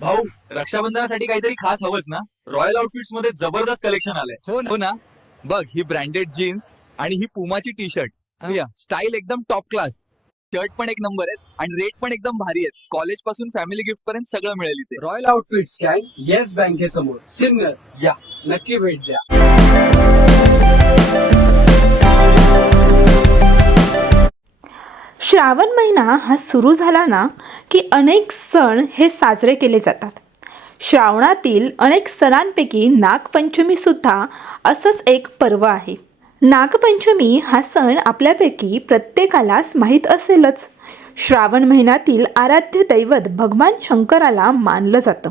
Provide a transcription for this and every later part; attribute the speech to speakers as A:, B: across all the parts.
A: भाऊ रक्षाबंधनासाठी काहीतरी खास हवंच ना? रॉयल आउटफिट्समध्ये जबरदस्त कलेक्शन आलंय. हो ना. हो ना? बघ ही ब्रँडेड जीन्स आणि ही पुमाची टी शर्ट स्टाईल एकदम टॉप क्लास शर्ट पण एक नंबर आहेत आणि रेट पण एकदम भारी आहेत. कॉलेजपासून फॅमिली गिफ्ट पर्यंत सगळं मिळेल इथे.
B: रॉयल आउटफिट्स गँग येस बँकेसमोर सिग्नल या. नक्की भेट द्या.
C: श्रावण महिना हा सुरू झाला ना की अनेक सण हे साजरे केले जातात. श्रावणातील अनेक सणांपैकी नागपंचमीसुद्धा असंच एक पर्व आहे. नागपंचमी हा सण आपल्यापैकी प्रत्येकालाच माहीत असेलच. श्रावण महिन्यातील आराध्य दैवत भगवान शंकराला मानलं जातं.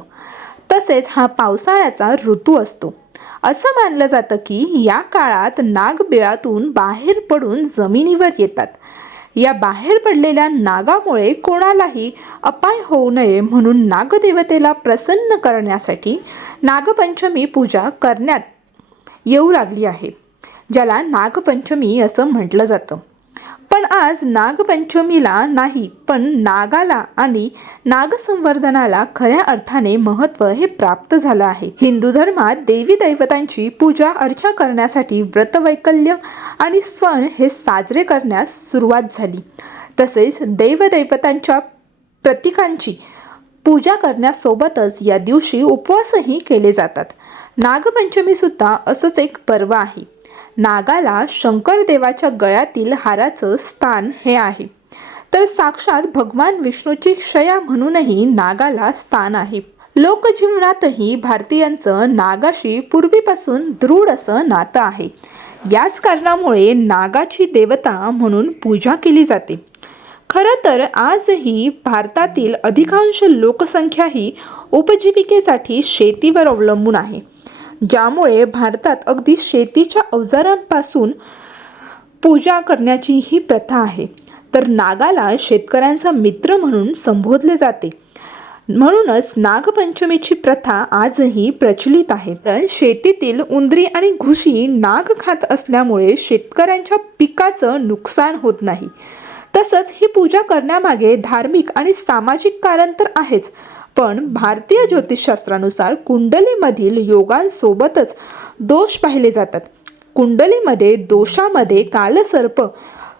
C: तसेच हा पावसाळ्याचा ऋतू असतो. असं मानलं जातं की या काळात नाग बिळातून बाहेर पडून जमिनीवर येतात. या बाहेर पडलेल्या नागामुळे कोणालाही अपाय होऊ नये म्हणून नागदेवतेला प्रसन्न करण्यासाठी नागपंचमी पूजा करण्यात येऊ लागली आहे ज्याला नागपंचमी असं म्हटलं जातं. पण आज नागपंचमीला नाही पण नागाला आणि नागसंवर्धनाला खऱ्या अर्थाने महत्त्व हे प्राप्त झालं आहे. हिंदू धर्मात देवी दैवतांची पूजा अर्चा करण्यासाठी व्रतवैकल्य आणि सण हे साजरे करण्यास सुरुवात झाली. तसेच देवदैवतांच्या प्रतीकांची पूजा करण्यासोबतच या दिवशी उपवासही केले जातात. नागपंचमीसुद्धा असंच एक पर्व आहे. नागाला शंकरदेवाच्या गळ्यातील हाराचं स्थान हे आहे. तर साक्षात भगवान विष्णूची क्षया म्हणूनही नागाला स्थान आहे. लोकजीवनातही भारतीयांचं नागाशी पूर्वीपासून दृढ असं नातं आहे. याच कारणामुळे नागाची देवता म्हणून पूजा केली जाते. खरं तर आजही भारतातील अधिकांश लोकसंख्या ही उपजीविकेसाठी शेतीवर अवलंबून आहे. ज्यामुळे भारतात अगदी शेतीच्या अवजारांपासून पूजा करण्याची ही प्रथा आहे. तर नागाला शेतकऱ्यांचा मित्र म्हणून संबोधले जाते. म्हणूनच नागपंचमीची प्रथा आजही प्रचलित आहे. तर शेतीतील उंदरी आणि घुशी नाग खात असल्यामुळे शेतकऱ्यांच्या पिकाचं नुकसान होत नाही. तसंच ही पूजा करण्यामागे धार्मिक आणि सामाजिक कारण तर आहेच. पण भारतीय ज्योतिषशास्त्रानुसार कुंडलीमधील योगांसोबतच दोष पाहिले जातात. कुंडलीमध्ये दोषामध्ये कालसर्प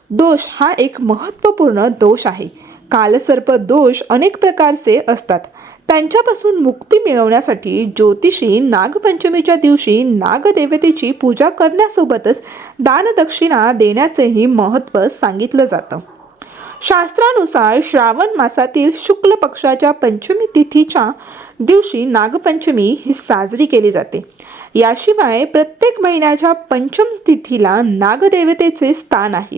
C: दोष हा एक महत्त्वपूर्ण दोष आहे. कालसर्प दोष अनेक प्रकारचे असतात. त्यांच्यापासून मुक्ती मिळवण्यासाठी ज्योतिषी नागपंचमीच्या दिवशी नागदेवतेची पूजा करण्यासोबतच दानदक्षिणा देण्याचेही महत्त्व सांगितलं जातं. शास्त्रानुसार श्रावण मासातील शुक्ल पक्षाच्या पंचमी तिथीच्या दिवशी नागपंचमी ही साजरी केली जाते. याशिवाय प्रत्येक महिन्याच्या पंचम तिथीला नागदेवतेचे स्थान आहे.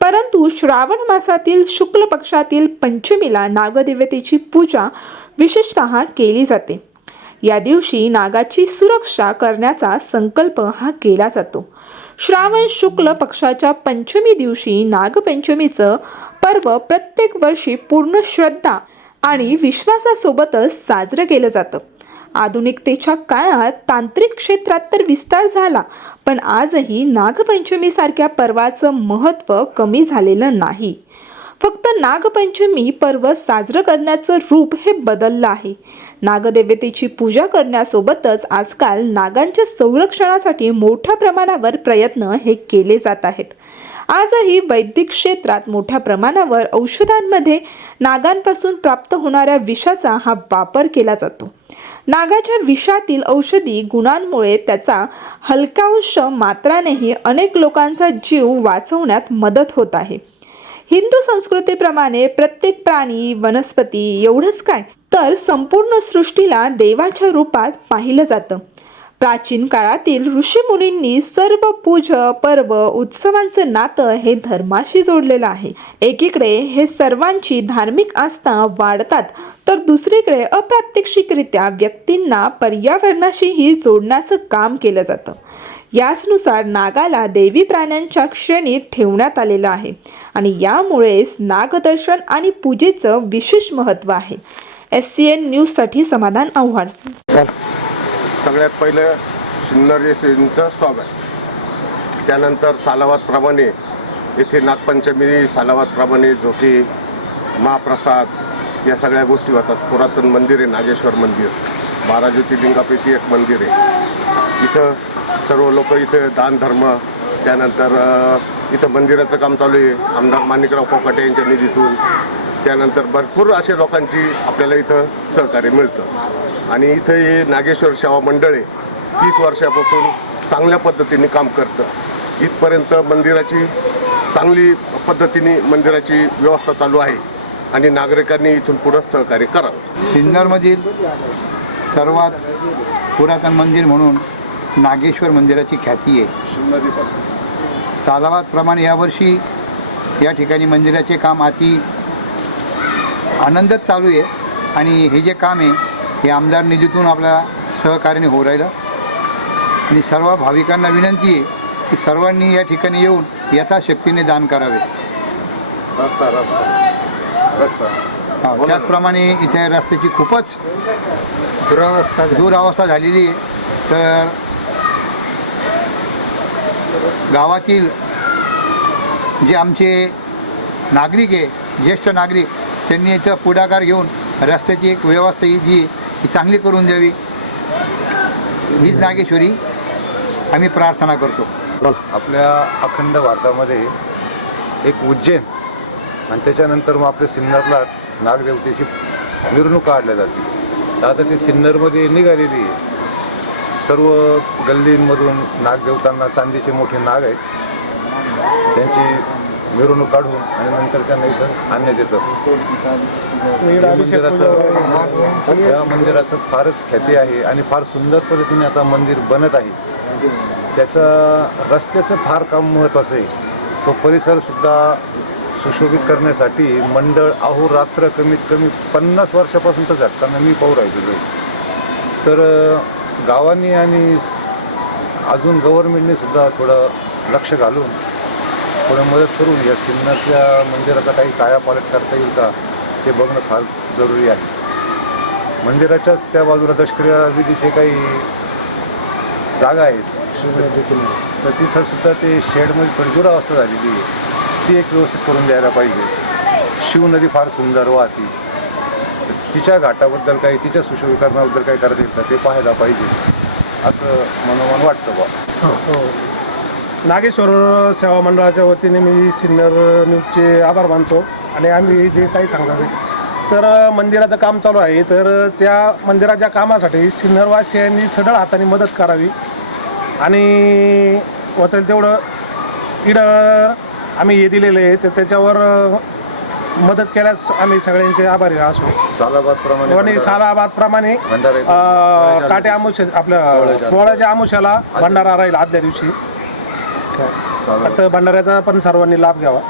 C: परंतु श्रावण मासातील शुक्ल पक्षातील पंचमीला नागदेवतेची पूजा विशेषतः केली जाते. या दिवशी नागाची सुरक्षा करण्याचा संकल्प हा केला जातो. श्रावण शुक्ल पक्षाच्या पंचमी दिवशी नागपंचमीचं पर्व प्रत्येक वर्षी पूर्ण श्रद्धा आणि विश्वासासोबतच साजरं केलं जातं. आधुनिकतेच्या काळात तांत्रिक क्षेत्रात तर विस्तार झाला पण आजही नागपंचमीसारख्या पर्वाचं महत्त्व कमी झालेलं नाही. फक्त नागपंचमी पर्व साजरं करण्याचं रूप हे बदललं आहे. नागदेवतेची पूजा करण्यासोबतच आजकाल नागांच्या संरक्षणासाठी मोठ्या प्रमाणावर प्रयत्न हे केले जात आहेत. आजही वैद्यक क्षेत्रात मोठ्या प्रमाणावर औषधांमध्ये नागांपासून प्राप्त होणाऱ्या विषाचा हा वापर केला जातो. नागाच्या विषातील औषधी गुणांमुळे त्याचा हलकांश मात्रानेही अनेक लोकांचा जीव वाचवण्यात मदत होत आहे. हिंदू संस्कृतीप्रमाणे प्रत्येक प्राणी वनस्पती एवढंच काय? तर संपूर्ण सृष्टीला देवाच्या रूपात पाहिलं जातं. प्राचीन काळातील ऋषीमुनींनी सर्व पूज पर्व उत्सवांचं नातं हे धर्माशी जोडलेलं आहे. एकीकडे हे सर्वांची धार्मिक आस्था वाढतात तर दुसरीकडे अप्रात्यक्षिकरित्या व्यक्तींना पर्यावरणाशीही जोडण्याचं काम केलं जातं. याचनुसार नागाला देवी प्राण्यांच्या श्रेणीत ठेवण्यात आलेलं आहे आणि यामुळेच नागदर्शन आणि पूजेचं विशेष महत्त्व आहे. एस सी एन न्यूजसाठी समाधान आव्हाड
D: सगळ्यात पहिलं शिन्नर स्वागत. त्यानंतर सालावादप्रमाणे येथे नागपंचमी सालावादप्रमाणे जो महाप्रसाद या सगळ्या गोष्टी होतात. पुरातन मंदिर आहे नागेश्वर मंदिर. बारा ज्योतिर्लिंगापैकी एक मंदिर आहे. इथं सर्व लोक इथं दान धर्म त्यानंतर इथं मंदिराचं काम चालू आहे. आमदार माणिकराव कोकाटे यांच्या निधीतून. त्यानंतर भरपूर अशा लोकांची आपल्याला इथं सहकार्य मिळतं. आणि इथं हे नागेश्वर सेवा मंडळ आहे तीस वर्षापासून चांगल्या पद्धतीने काम करतं. इथपर्यंत मंदिराची चांगली पद्धतीने मंदिराची व्यवस्था चालू आहे आणि नागरिकांनी इथून पुढं सहकार्य करावं.
E: सिन्नरमधील सर्वात पुरातन मंदिर म्हणून नागेश्वर मंदिराची ख्याती आहे. सालावादप्रमाणे यावर्षी या ठिकाणी मंदिराचे काम अति आनंदात चालू आहे. आणि हे जे काम आहे हे आमदार निधीतून आपल्या सहकार्याने होऊ राहिलं. आणि सर्व भाविकांना विनंती आहे की सर्वांनी या ठिकाणी येऊन यथाशक्तीने दान करावे.
D: रस्ता रस्ता. रस्ता.
E: हा, त्याचप्रमाणे इथे रस्त्याची खूपच दुरावस्था दुरावस्था झालेली आहे. तर गावातील जे आमचे नागरिक आहे ज्येष्ठ नागरिक त्यांनी इथं पुढाकार घेऊन रस्त्याची एक व्यवस्था ही जी ही चांगली करून द्यावी हीच नागेश्वरी आम्ही प्रार्थना करतो.
F: आपल्या अखंड भारतामध्ये एक उज्जैन आणि त्याच्यानंतर मग आपल्या सिन्नरलाच नागदेवतेची मिरवणूक काढल्या जाते तर आता ती सिन्नरमध्ये निघालेली आहे. सर्व गल्लींमधून नागदेवतांना चांदीचे मोठे नाग आहेत. त्यांची मिरवणूक काढून आणि नंतर त्यांना इथं आणण्यात येतं. मंदिराचं या मंदिराचं फारच ख्याती आहे आणि फार सुंदर पद्धतीने आता मंदिर बनत आहे. त्याचं रस्त्याचं फार काम महत्त्वाचं आहे. तो परिसरसुद्धा सुशोभित करण्यासाठी मंडळ अहोरात्र कमीत कमी पन्नास वर्षापासून तर जाताना मी पाहू राहिलेलो तर गावांनी आणि अजून गव्हर्नमेंटने सुद्धा थोडं लक्ष घालून थोडं मदत करून या सिन्नरच्या मंदिराचा काही कायापालट करता येईल का ते बघणं फार जरुरी आहे. मंदिराच्याच त्या बाजूला दशक्रिया विधीचे काही जागा आहेत. तर तिथं सुद्धा ते शेडमध्ये थोडी दुरावस्था झालेली आहे. ती एक व्यवस्थित करून द्यायला पाहिजे. शिवनदी फार सुंदर वाहती. तिच्या घाटाबद्दल काही तिच्या सुशोभीकरणाबद्दल काही करता येईल का ते पाहायला पाहिजे. असं मनोमन वाटतं बा.
G: नागेश्वर सेवा मंडळाच्या वतीने मी सिन्नर न्यूजचे आभार मानतो आणि आम्ही जे काही सांगणार आहे. तर मंदिराचं काम चालू आहे. तर त्या मंदिराच्या कामासाठी सिन्नरवासियांनी सढळ हाताने मदत करावी. आणि होतं तेवढं इकडं आम्ही हे दिलेले आहे. तर त्याच्यावर मदत केल्यास आम्ही सगळ्यांचे आभारी असू
F: सालाबादप्रमाणे
G: आणि सालाबादप्रमाणे
F: भंडारा येतो.
G: अं, काटे आमुष्या आपल्या पोळ्याच्या आमुष्याला भंडारा राहील आदल्या दिवशी. तर भंडाऱ्याचा पण सर्वांनी लाभ घ्यावा.